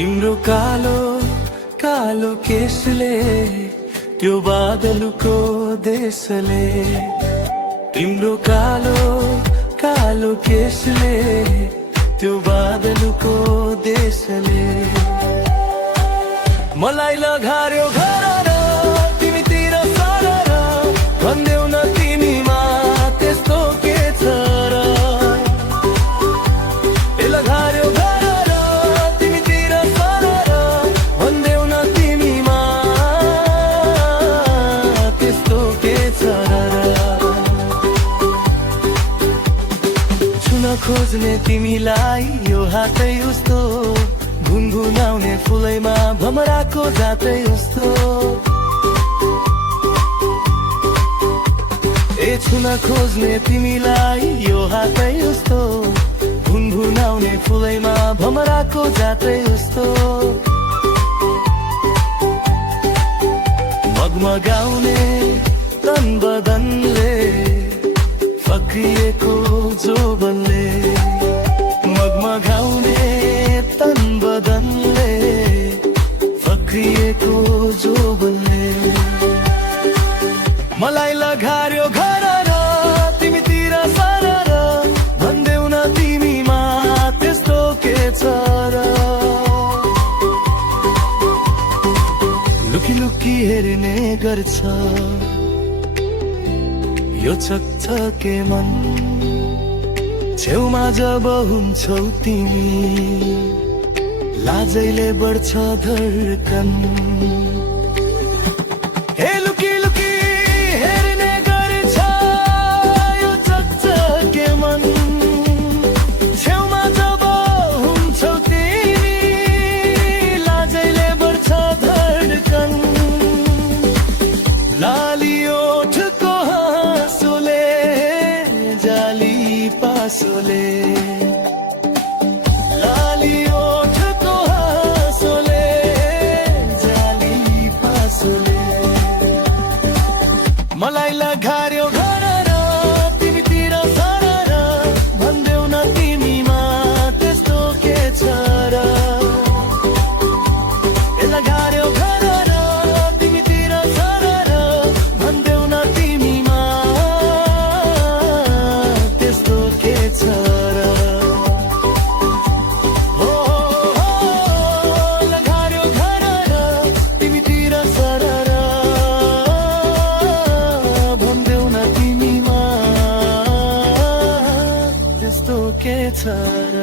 तिम्रो कालो कालो केसले त्यो बादलको देशले तिम्रो कालो कालो केसले त्यो बादलको देशले मलाई लगार्यो घर र तिमीतिर सरर भन्देऊ न तिमीमा त्यस्तो के छ र लगार्यो घर र तिमीतिर सरर भन्देऊ न तिमीमा त्यस्तो के छ र छुन खोज्ने तिमीलाई यो हातै उस्तो गुनगुनाउने फुलैमा भमराको जातै उस्तो छुन खोज्ने तिमीलाई यो हातै उस्तो गुनगुनाउने फुलैमा भमराको जातै उस्तो मगमगाउने तन बदनले फक्रिएको जोबनले मगमगाउने तन बदनले फक्रिएको जोबनले मलाई लगार्यो घर र तिमीतिर सरर भन्देऊ न तिमीमा त्यस्तो के छ र लुकी लुकी हेर्ने गर्छ यो छकछके मन छेउमा जब हुन्छौ तिमी लाजैले बढ्छ धड्कन हे लुकी लुकी हेर्ने गर्छ यो छकछके मन छेउमा जब हुन्छौ तिमी लाजैले बढ्छ धड्कन लाली ओठको हाँसोले जाली पासोले लाली ओठको हाँसोले जाली पासोले मलाई लगार्यो घर र तिमीतिर सरर भन्देऊ न तिमीमा त्यस्तो के छ र लगार्यो घर र तिमीतिर सरर भन्देऊ न तिमीमा त्यस्तो के छ र लगार्यो घर र तिमीतिर सरर भन्देऊ न तिमीमा त्यस्तो के छ र